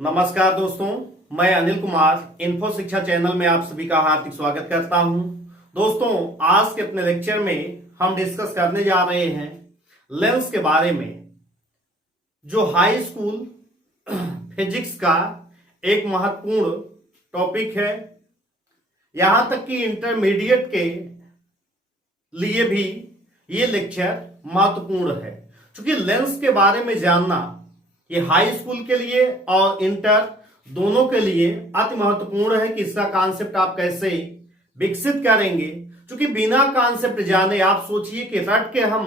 नमस्कार दोस्तों, मैं अनिल कुमार इन्फो शिक्षा चैनल में आप सभी का हार्दिक स्वागत करता हूं। दोस्तों, आज के अपने लेक्चर में हम डिस्कस करने जा रहे हैं लेंस के बारे में, जो हाई स्कूल फिजिक्स का एक महत्वपूर्ण टॉपिक है। यहां तक कि इंटरमीडिएट के लिए भी ये लेक्चर महत्वपूर्ण है, क्योंकि लेंस के बारे में जानना ये हाई स्कूल के लिए और इंटर दोनों के लिए अति महत्वपूर्ण है कि इसका कॉन्सेप्ट आप कैसे विकसित करेंगे। क्योंकि बिना कॉन्सेप्ट जाने आप सोचिए कि रट के हम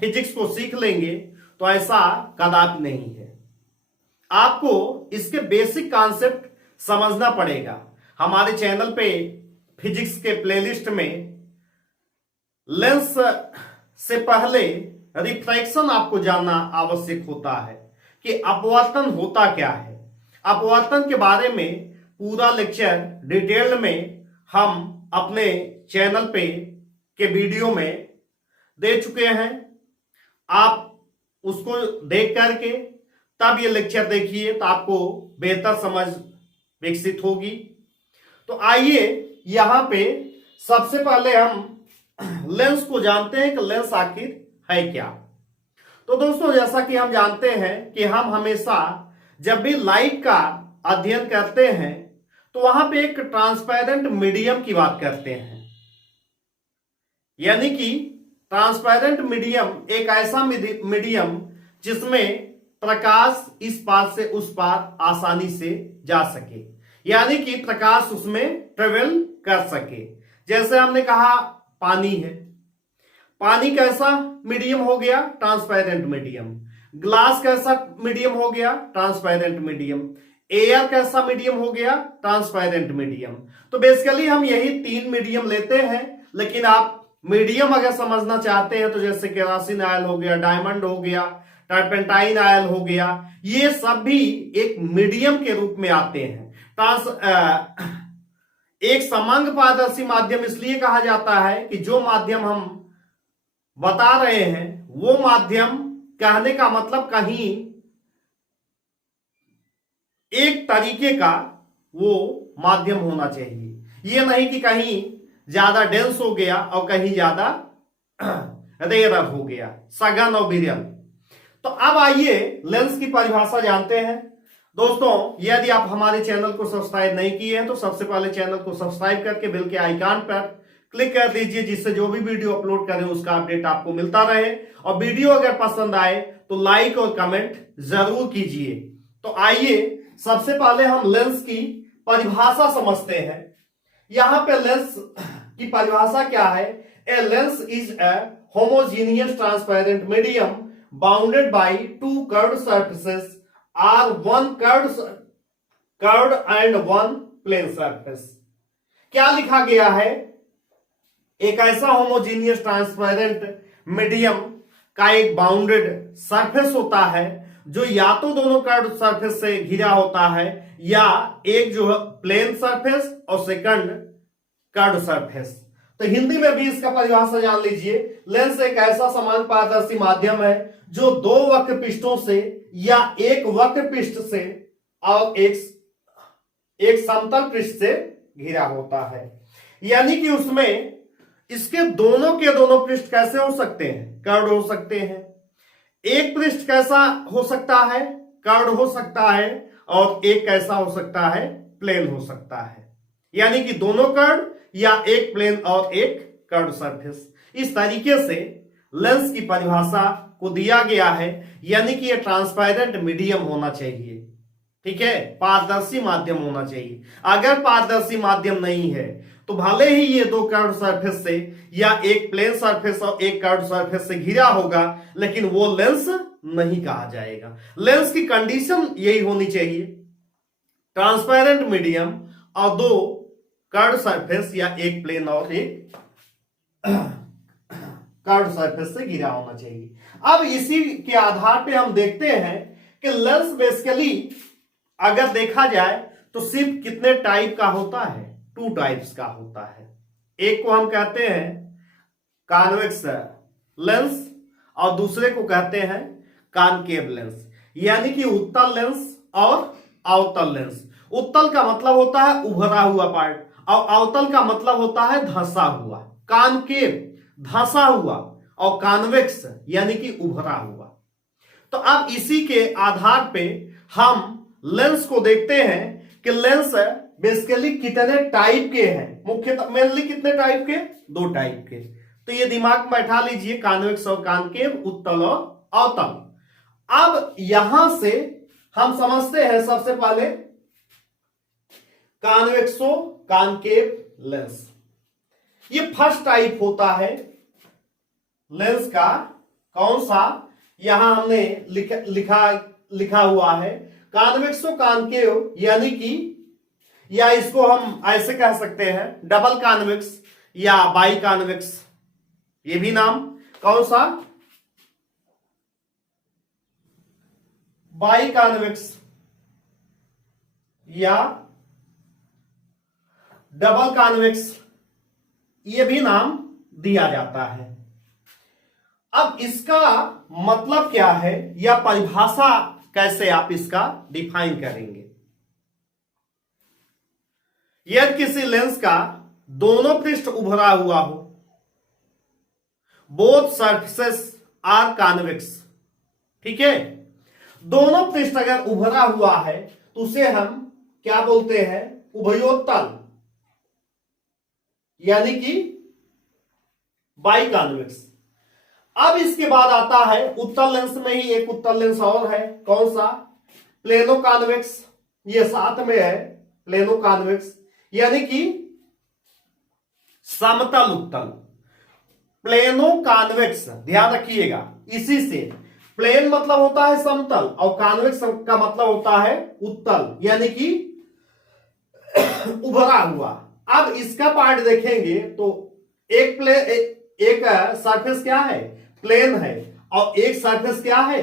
फिजिक्स को सीख लेंगे, तो ऐसा कदापि नहीं है। आपको इसके बेसिक कॉन्सेप्ट समझना पड़ेगा। हमारे चैनल पे फिजिक्स के प्लेलिस्ट में लेंस से पहले रिफ्रैक्शन आपको जानना आवश्यक होता है कि अपवर्तन होता क्या है। अपवर्तन के बारे में पूरा लेक्चर डिटेल में हम अपने चैनल पे के वीडियो में दे चुके हैं। आप उसको देख करके तब ये लेक्चर देखिए, तो आपको बेहतर समझ विकसित होगी। तो आइए यहां पे सबसे पहले हम लेंस को जानते हैं कि लेंस आखिर है क्या। तो दोस्तों, जैसा कि हम जानते हैं कि हम हमेशा जब भी लाइट का अध्ययन करते हैं तो वहां पे एक ट्रांसपेरेंट मीडियम की बात करते हैं। यानी कि ट्रांसपेरेंट मीडियम एक ऐसा मीडियम जिसमें प्रकाश इस पार से उस पार आसानी से जा सके, यानी कि प्रकाश उसमें ट्रेवल कर सके। जैसे हमने कहा पानी है, पानी कैसा मीडियम हो गया? Transparent medium. ग्लास कैसा मीडियम हो गया? Transparent medium. एयर कैसा मीडियम हो गया? Transparent medium. तो बेसिकली हम यही तीन मीडियम लेते हैं, लेकिन आप मीडियम अगर समझना चाहते हैं तो जैसे केरोसिन ऑयल हो गया, डायमंड हो गया, टर्पेंटाइन ऑयल हो गया, ये सब भी एक मीडियम के रूप में आते हैं। एक समांग पारदर्शी माध्यम इसलिए कहा जाता है कि जो माध्यम हम बता रहे हैं वो माध्यम, कहने का मतलब कहीं एक तरीके का वो माध्यम होना चाहिए। ये नहीं कि कहीं ज्यादा डेंस हो गया और कहीं ज्यादा रेयर हो गया, सघन और विरल। तो अब आइए लेंस की परिभाषा जानते हैं। दोस्तों, यदि आप हमारे चैनल को सब्सक्राइब नहीं किए हैं तो सबसे पहले चैनल को सब्सक्राइब करके बेल के आइकन पर क्लिक कर दीजिए, जिससे जो भी वीडियो अपलोड करें उसका अपडेट आपको मिलता रहे। और वीडियो अगर पसंद आए तो लाइक और कमेंट जरूर कीजिए। तो आइए सबसे पहले हम लेंस की परिभाषा समझते हैं। यहां पे लेंस की परिभाषा क्या है? A lens is a homogeneous transparent medium bounded by two curved surfaces or one curved and one plane surface. क्या लिखा गया है? एक ऐसा होमोजीनियस ट्रांसपेरेंट मीडियम का एक बाउंडेड सरफेस होता है जो या तो दोनों कर्व्ड सरफेस से घिरा होता है, या एक जो है प्लेन सरफेस और सेकंड कर्व्ड सरफेस। तो हिंदी में भी इसका परिभाषा जान लीजिए। लेंस एक ऐसा समान पारदर्शी माध्यम है जो दो वक्र पृष्ठों से या एक वक्र पृष्ठ से और एक समतल पृष्ठ से घिरा होता है। यानी कि उसमें इसके दोनों के दोनों पृष्ठ कैसे हो सकते हैं? कर्व्ड हो सकते हैं। एक पृष्ठ कैसा हो सकता है? कर्व्ड हो सकता है। और एक कैसा हो सकता है? प्लेन हो सकता है। यानी कि दोनों कर्व्ड या एक प्लेन और एक कर्व्ड सरफेस। इस तरीके से लेंस की परिभाषा को दिया गया है। यानी कि यह ट्रांसपेरेंट मीडियम होना चाहिए, ठीक है, पारदर्शी माध्यम होना चाहिए। अगर पारदर्शी माध्यम नहीं है तो भले ही ये दो कर्व्ड सरफेस से या एक प्लेन सरफेस और एक कर्व्ड सरफेस से घिरा होगा, लेकिन वो लेंस नहीं कहा जाएगा। लेंस की कंडीशन यही होनी चाहिए, ट्रांसपेरेंट मीडियम और दो कर्व्ड सरफेस या एक प्लेन और एक कर्व्ड सरफेस से घिरा होना चाहिए। अब इसी के आधार पे हम देखते हैं कि लेंस बेसिकली अगर देखा जाए तो सिर्फ कितने टाइप का होता है? टू टाइप्स का होता है। एक को हम कहते हैं कॉन्वेक्स लेंस और दूसरे को कहते हैं कॉनकेव लेंस। यानी कि उत्तल लेंस और अवतल लेंस। उत्तल का मतलब होता है उभरा हुआ पार्ट और अवतल का मतलब होता है धंसा हुआ। कॉनकेव धंसा हुआ और कॉन्वेक्स यानी कि उभरा हुआ। तो अब इसी के आधार पे हम लेंस को देखते हैं कि लेंस बेसिकली कितने टाइप के हैं। मुख्यतः मेनली कितने टाइप के? 2 टाइप के। तो ये दिमाग में बैठा लीजिए, कॉन्वेक्स और कॉनकेव, उत्तल और अवतल। अब यहां से हम समझते हैं सबसे पहले कॉन्वेक्सो कॉनकेव लेंस। ये फर्स्ट टाइप होता है लेंस का। कौन सा? यहां हमने लिखा हुआ है कॉन्वेक्सो कॉनकेव, यानी कि या इसको हम ऐसे कह सकते हैं डबल कॉन्वेक्स या बाई कॉन्वेक्स, ये भी नाम। कौन सा? बाई कॉन्वेक्स या डबल कॉन्वेक्स, ये भी नाम दिया जाता है। अब इसका मतलब क्या है या परिभाषा कैसे आप इसका डिफाइन करेंगे? यदि किसी लेंस का दोनों पृष्ठ उभरा हुआ हो, बोथ सरफेसेस आर कॉन्वेक्स, ठीक है, दोनों पृष्ठ अगर उभरा हुआ है तो उसे हम क्या बोलते हैं? उभयोत्तल, यानी कि बाई कॉन्वेक्स। अब इसके बाद आता है उत्तल लेंस में ही एक उत्तल लेंस और है। कौन सा? प्लेनो कॉन्वेक्स, ये साथ में है प्लेनो कॉन्वेक्स, यानी कि समतल उत्तल। प्लेनो कॉन्वेक्स ध्यान रखिएगा, इसी से प्लेन मतलब होता है समतल और कॉन्वेक्स का मतलब होता है उत्तल, यानी कि उभरा हुआ। अब इसका पार्ट देखेंगे तो एक सरफेस क्या है? प्लेन है, और एक सरफेस क्या है?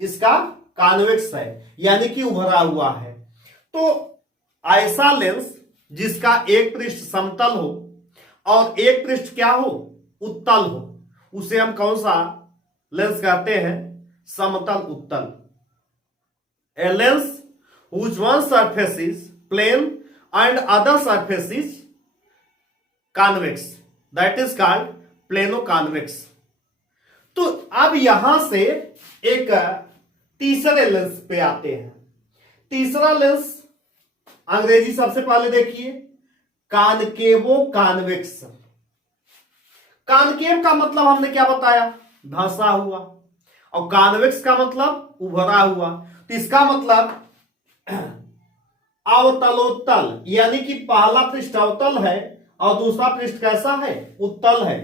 इसका कॉन्वेक्स है, यानी कि उभरा हुआ है। तो ऐसा लेंस जिसका एक पृष्ठ समतल हो और एक पृष्ठ क्या हो? उत्तल हो, उसे हम कौन सा लेंस कहते हैं? समतल उत्तल। A lens whose one surface is plane and other surface is convex, that is called plano-convex। तो अब यहां से एक तीसरे लेंस पे आते हैं। तीसरा लेंस अंग्रेजी सबसे पहले देखिए, कॉनकेवो कॉन्वेक्स। कॉनकेव का मतलब हमने क्या बताया? धंसा हुआ। और कॉन्वेक्स का मतलब उभरा हुआ। तो इसका मतलब अवतलोत्तल, यानी कि पहला पृष्ठ अवतल है और दूसरा पृष्ठ कैसा है? उत्तल है।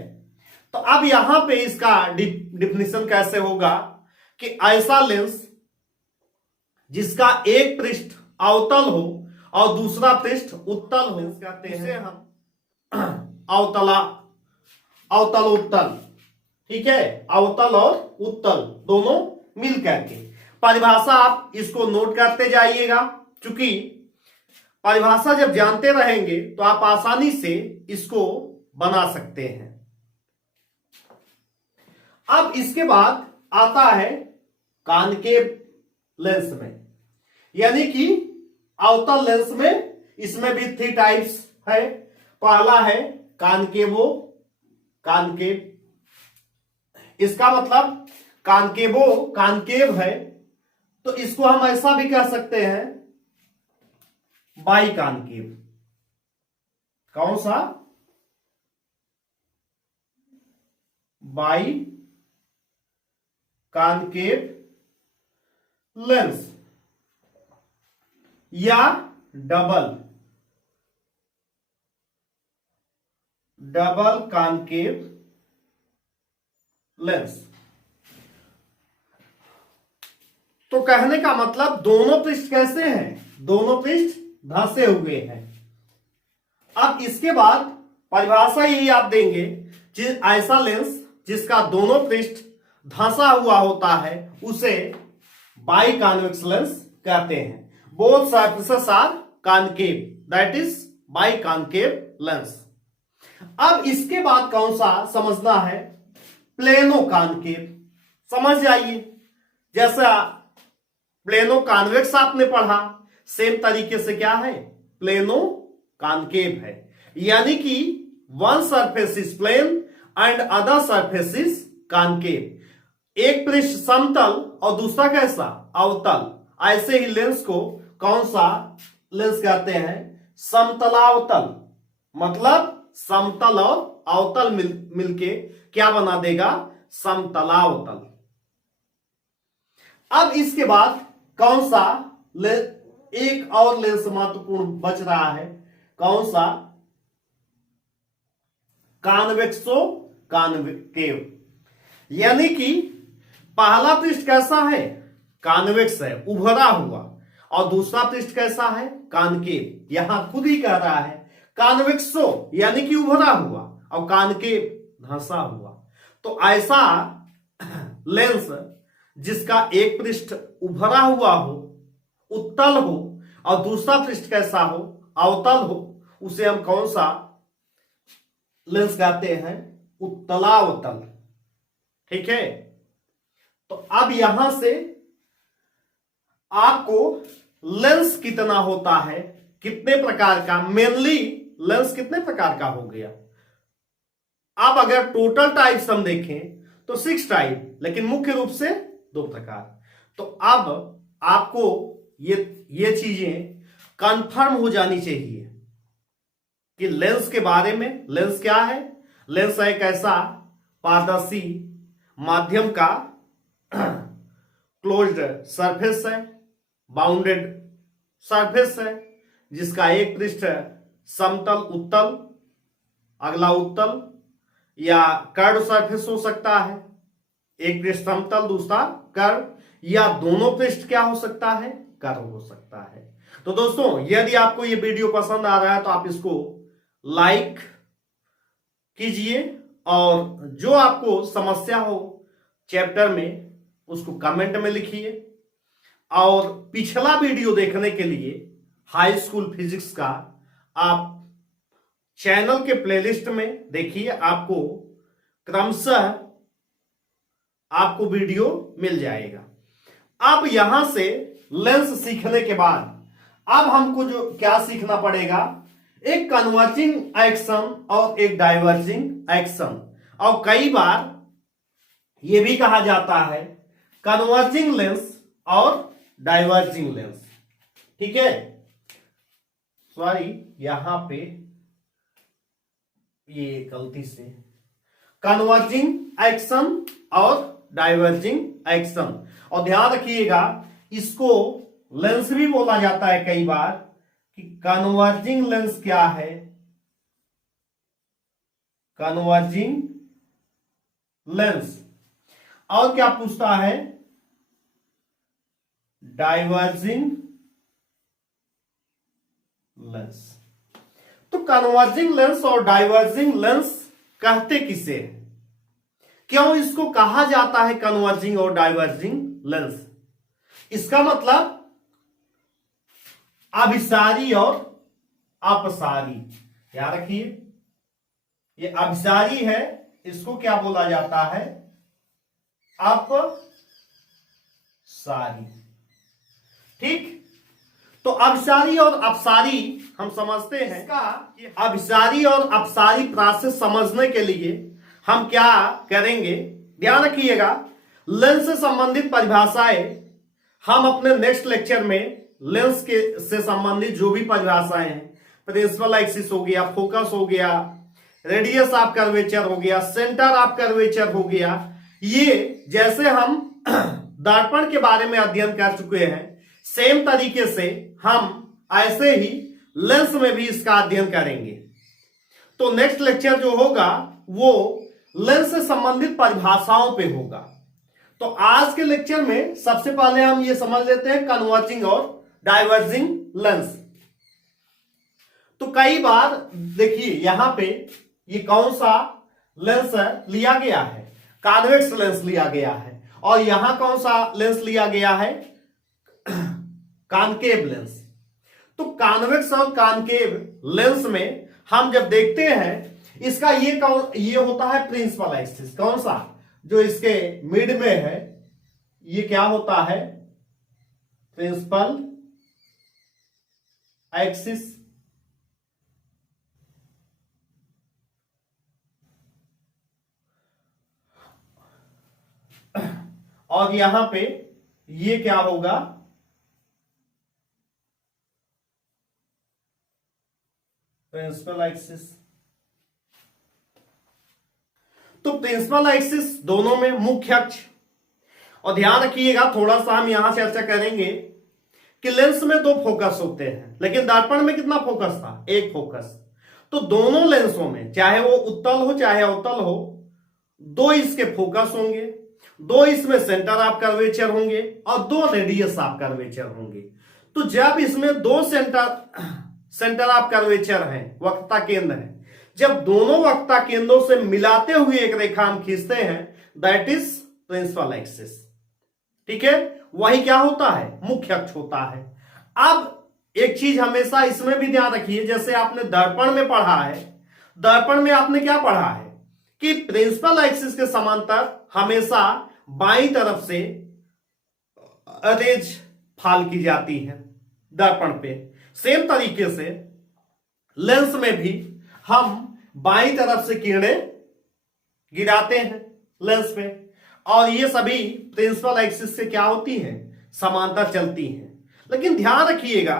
तो अब यहां पे इसका डिफिनेशन कैसे होगा कि ऐसा लेंस जिसका एक पृष्ठ अवतल हो और दूसरा पृष्ठ उत्तल हो, कहते हैं हम अवतलोत्तल। ठीक है, अवतल और उत्तल दोनों मिल करके। परिभाषा आप इसको नोट करते जाइएगा, क्योंकि परिभाषा जब जानते रहेंगे तो आप आसानी से इसको बना सकते हैं। अब इसके बाद आता है कॉनकेव लेंस में, यानी कि अवतल लेंस में इसमें भी 3 टाइप्स है। पहला है कॉनकेवो कॉनकेव, इसका मतलब कॉनकेव है, तो इसको हम ऐसा भी कह सकते हैं बाई कॉनकेव। कौन सा? बाई कॉनकेव लेंस या डबल कॉनकेव लेंस। तो कहने का मतलब दोनों पृष्ठ कैसे हैं? दोनों पृष्ठ धंसे हुए हैं। अब इसके बाद परिभाषा यही आप देंगे, ऐसा लेंस जिसका दोनों पृष्ठ धंसा हुआ होता है उसे बाई कॉन्वेक्स लेंस कहते हैं। Both surfaces are concave, that is biconcave lens. अब इसके बाद कौन सा समझना है? Plano concave. समझ जाइए, जैसा प्लेनो कॉन्वेक्स आपने पढ़ा, सेम तरीके से क्या है, प्लेनो कॉनकेव है। यानी कि one surface is plane and other surface is concave. एक पृष्ठ समतल और दूसरा कैसा, अवतल। ऐसे ही लेंस को कौन सा लेंस कहते हैं, समतलावतल। मतलब समतल और अवतल मिलके क्या बना देगा, समतलावतल। अब इसके बाद कौन सा एक और लेंस महत्वपूर्ण बच रहा है, कौन सा, कॉन्वेक्सो कॉनकेव। यानी कि पहला पृष्ठ कैसा है, कॉन्वेक्स है, उभरा हुआ, और दूसरा पृष्ठ कैसा है, कॉनकेव। यहां खुद ही कह रहा है कॉन्वेक्सो यानी कि उभरा हुआ, और कॉनकेव धंसा हुआ। तो ऐसा लेंस जिसका एक पृष्ठ उभरा हुआ हो, उत्तल हो, और दूसरा पृष्ठ कैसा हो, अवतल हो, उसे हम कौन सा लेंस कहते हैं, उत्तलावतल। ठीक है। तो अब यहां से आपको लेंस कितना होता है, कितने प्रकार का, मेनली लेंस कितने प्रकार का हो गया। अब अगर टोटल टाइप्स हम देखें तो 6 टाइप, लेकिन मुख्य रूप से 2 प्रकार। तो अब आपको ये चीजें कंफर्म हो जानी चाहिए कि लेंस के बारे में। लेंस क्या है, लेंस एक ऐसा पारदर्शी माध्यम का क्लोज्ड सरफेस है, बाउंडेड सरफेस है, जिसका एक पृष्ठ समतल उत्तल, अगला उत्तल या कर्व सरफेस हो सकता है। एक पृष्ठ समतल, दूसरा कर्व, या दोनों पृष्ठ क्या हो सकता है, कर्व हो सकता है। तो दोस्तों, यदि आपको ये वीडियो पसंद आ रहा है तो आप इसको लाइक कीजिए, और जो आपको समस्या हो चैप्टर में उसको कमेंट में लिखिए। और पिछला वीडियो देखने के लिए हाई स्कूल फिजिक्स का आप चैनल के प्लेलिस्ट में देखिए, आपको क्रमशः आपको वीडियो मिल जाएगा। अब यहां से लेंस सीखने के बाद अब हमको जो क्या सीखना पड़ेगा, एक कन्वर्जिंग एक्शन और एक डाइवर्जिंग एक्शन। और कई बार यह भी कहा जाता है कन्वर्जिंग लेंस और डाइवर्जिंग लेंस। ठीक है, सॉरी, यहां पे ये गलती से कन्वर्जिंग एक्शन और डाइवर्जिंग एक्शन। और ध्यान रखिएगा, इसको लेंस भी बोला जाता है कई बार, कि कन्वर्जिंग लेंस क्या है, कन्वर्जिंग लेंस, और क्या पूछता है, डाइवर्जिंग लेंस। तो कन्वर्जिंग लेंस और डाइवर्जिंग लेंस कहते किसे हैं, क्यों इसको कहा जाता है कन्वर्जिंग और डाइवर्जिंग लेंस। इसका मतलब अभिसारी और अपसारी। याद रखिए, ये अभिसारी है, इसको क्या बोला जाता है, अपसारी। ठीक, तो अभिसारी और अपसारी हम समझते हैं। इसका अभिसारी और अपसारी प्रोसेस समझने के लिए हम क्या करेंगे, ध्यान रखिएगा, लेंस से संबंधित परिभाषाएं हम अपने नेक्स्ट लेक्चर में लेंस के से संबंधित जो भी परिभाषाएं हैं, प्रिंसिपल एक्सिस हो गया, फोकस हो गया, रेडियस ऑफ कर्वेचर हो गया, सेंटर ऑफ कर्वेचर हो गया, ये जैसे हम दर्पण के बारे में अध्ययन कर चुके हैं, सेम तरीके से हम ऐसे ही लेंस में भी इसका अध्ययन करेंगे। तो नेक्स्ट लेक्चर जो होगा वो लेंस से संबंधित परिभाषाओं पे होगा। तो आज के लेक्चर में सबसे पहले हम ये समझ लेते हैं कन्वर्जिंग और डाइवर्जिंग लेंस। तो कई बार देखिए यहां पे ये कौन सा लेंस लिया गया है, कॉन्वेक्स लेंस लिया गया है, और यहां कौन सा लेंस लिया गया है, कॉनकेव लेंस। तो कॉन्वेक्स और कॉनकेव लेंस में हम जब देखते हैं, इसका ये होता है प्रिंसिपल एक्सिस, कौन सा, जो इसके मिड में है, ये क्या होता है, प्रिंसिपल एक्सिस और यहां पे ये क्या होगा, प्रिंसिपल एक्सिस। तो प्रिंसिपल एक्सिस दोनों में मुख्य अक्ष। और ध्यान रखिएगा, थोड़ा सा हम यहां चर्चा करेंगे कि लेंस में दो फोकस होते हैं, लेकिन दर्पण में कितना फोकस था, एक फोकस। तो दोनों लेंसों में, चाहे वो उत्तल हो चाहे अवतल हो, दो इसके फोकस होंगे, दो इसमें सेंटर ऑफ कर्वेचर होंगे और दो रेडियस ऑफ कर्वेचर होंगे। तो जब इसमें दो सेंटर ऑफ कर्वेचर हैं, वक्रता केंद्र है, जब दोनों वक्रता केंद्रों से मिलाते हुए एक रेखा हम खींचते हैं, दैट इज प्रिंसिपल एक्सिस। ठीक है, वही क्या होता है, मुख्य अक्ष होता है। अब एक चीज हमेशा इसमें भी ध्यान रखिए, जैसे आपने दर्पण में पढ़ा है, दर्पण में आपने क्या पढ़ा है कि प्रिंसिपल एक्सिस के समांतर हमेशा बाईं तरफ से रेज फाल की जाती है दर्पण पे। सेम तरीके से लेंस में भी हम बाईं तरफ से किरणें गिराते हैं लेंस पे, और ये सभी प्रिंसिपल एक्सिस से क्या होती हैं, समांतर चलती हैं। लेकिन ध्यान रखिएगा,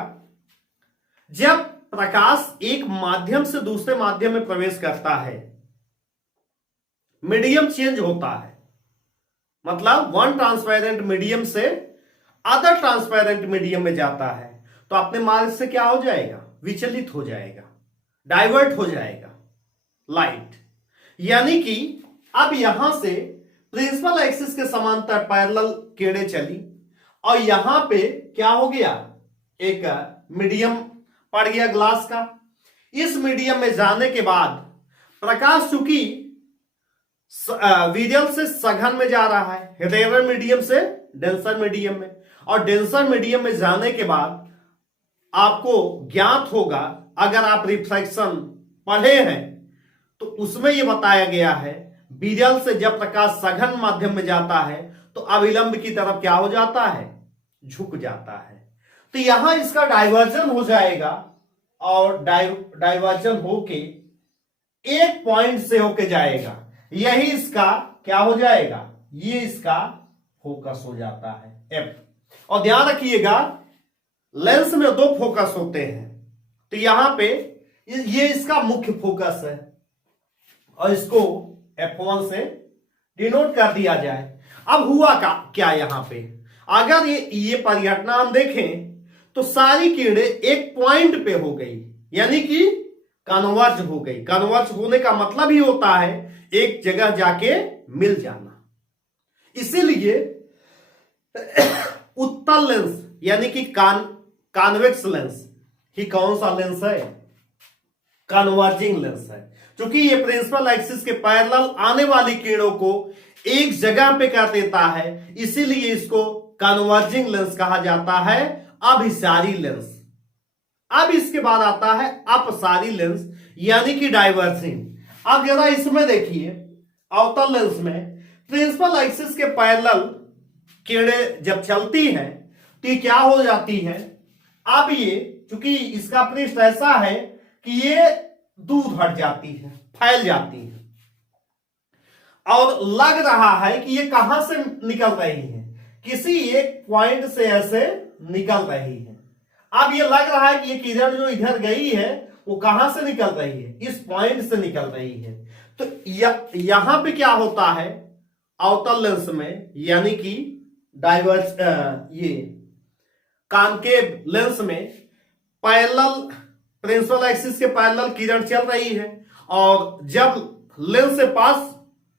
जब प्रकाश एक माध्यम से दूसरे माध्यम में प्रवेश करता है, मीडियम चेंज होता है, मतलब वन ट्रांसपेरेंट मीडियम से अदर ट्रांसपेरेंट मीडियम में जाता है, तो अपने मार्ग से क्या हो जाएगा, विचलित हो जाएगा, डाइवर्ट हो जाएगा लाइट। यानी कि अब यहां से प्रिंसिपल एक्सिस के समांतर पैरेलल किरणें चली और यहां पे क्या हो गया, एक मीडियम पड़ गया ग्लास का। इस मीडियम में जाने के बाद प्रकाश चूंकि वीडियल से सघन में जा रहा है, रेयर मीडियम से डेंसर मीडियम में, और डेंसर मीडियम में जाने के बाद आपको ज्ञात होगा, अगर आप रिफ्लेक्शन पढ़े हैं तो उसमें यह बताया गया है, वीडियल से जब प्रकाश सघन माध्यम में जाता है तो अविलंब की तरफ क्या हो जाता है, झुक जाता है। तो यहां इसका डाइवर्जन हो जाएगा और डाइवर्जन होके एक पॉइंट से होके जाएगा, यही इसका क्या हो जाएगा, ये इसका फोकस हो जाता है एफ। और ध्यान रखिएगा, लेंस में दो फोकस होते हैं, तो यहां पे ये इसका मुख्य फोकस है और इसको F1 से डिनोट कर दिया जाए। अब हुआ क्या यहां पे, अगर ये परिघटना हम देखें तो सारी किरणें एक पॉइंट पे हो गई, यानी कि कन्वर्ज हो गई। कन्वर्ज होने का मतलब ही होता है एक जगह जाके मिल जाना। इसीलिए उत्तल लेंस यानी कि कॉन्वेक्स लेंस ही कौन सा लेंस है, कन्वर्जिंग लेंस है। क्योंकि ये प्रिंसिपल एक्सिस के पैरेलल आने वाली किरणों को एक जगह पे कर देता है, इसीलिए इसको कन्वर्जिंग लेंस कहा जाता है। अभिसारी लेंस। अब इसके बाद आता है अपसारी लेंस यानी कि डाइवर्जिंग। अब जरा इसमें देखिए, अवतल लेंस में प्रिंसिपल एक्सिस के पैरेलल किरणें जब चलती हैं तो ये क्या हो जाती है, अब ये चूंकि इसका पृष्ठ ऐसा है कि ये दूर हट जाती है, फैल जाती है, और लग रहा है कि ये कहां से निकल रही है, किसी एक पॉइंट से ऐसे निकल रही है। अब ये लग रहा है कि ये किरण जो इधर गई है वो कहां से निकल रही है, इस पॉइंट से निकल रही है। तो यहां पे क्या होता है अवतल लेंस में, यानी कि ये कॉनकेव लेंस में पैरेलल प्रिंसिपल एक्सिस के पैरेलल किरण चल रही है, और जब लेंस से पास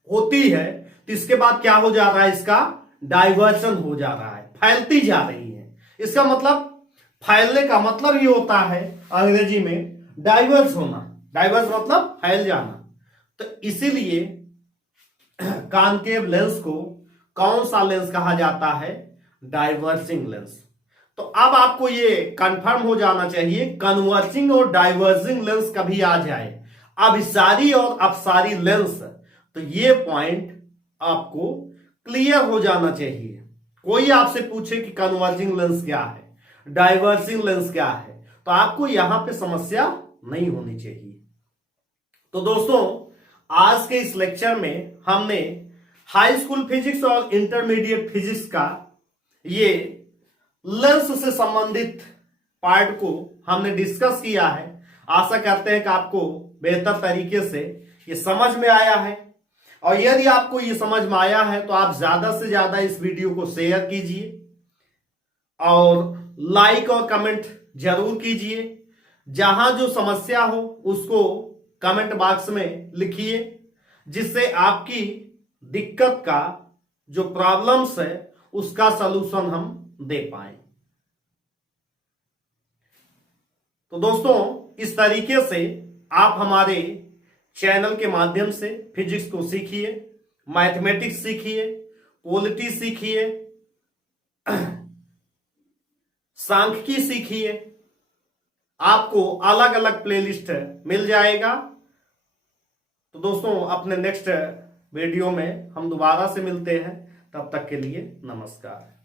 होती है तो इसके बाद क्या हो जा रहा है, इसका डाइवर्जन हो जा रहा है, फैलती जा रही है। इसका मतलब फैलने का मतलब ही होता है अंग्रेजी में डाइवर्ज होना। डाइवर्ज मतलब फैल जाना। तो इसीलिए कॉनकेव लेंस को कौन सा लेंस कहा जाता है, डाइवर्जिंग लेंस। तो अब आपको ये कंफर्म हो जाना चाहिए, कन्वर्जिंग और डाइवर्जिंग लेंस कभी आ जाए, अभिसारी और अपसारी लेंस, तो ये पॉइंट आपको क्लियर हो जाना चाहिए। कोई आपसे पूछे कि कन्वर्जिंग लेंस क्या है, डाइवर्जिंग लेंस क्या है, तो आपको यहां पे समस्या नहीं होनी चाहिए। तो दोस्तों, आज के इस लेक्चर में हमने हाई स्कूल फिजिक्स और इंटरमीडिएट फिजिक्स का ये लेंस से संबंधित पार्ट को हमने डिस्कस किया है। आशा करते हैं कि आपको बेहतर तरीके से ये समझ में आया है, और यदि आपको ये समझ में आया है तो आप ज्यादा से ज्यादा इस वीडियो को शेयर कीजिए और लाइक और कमेंट जरूर कीजिए। जहां जो समस्या हो उसको कमेंट बॉक्स में लिखिए, जिससे आपकी दिक्कत का जो प्रॉब्लम्स है उसका सलूशन हम दे पाए। तो दोस्तों, इस तरीके से आप हमारे चैनल के माध्यम से फिजिक्स को सीखिए, मैथमेटिक्स सीखिए, पॉलिटी सीखिए, सांख्यिकी सीखिए। आपको अलग अलग प्लेलिस्ट मिल जाएगा। तो दोस्तों, अपने नेक्स्ट वीडियो में हम दोबारा से मिलते हैं। तब तक के लिए नमस्कार।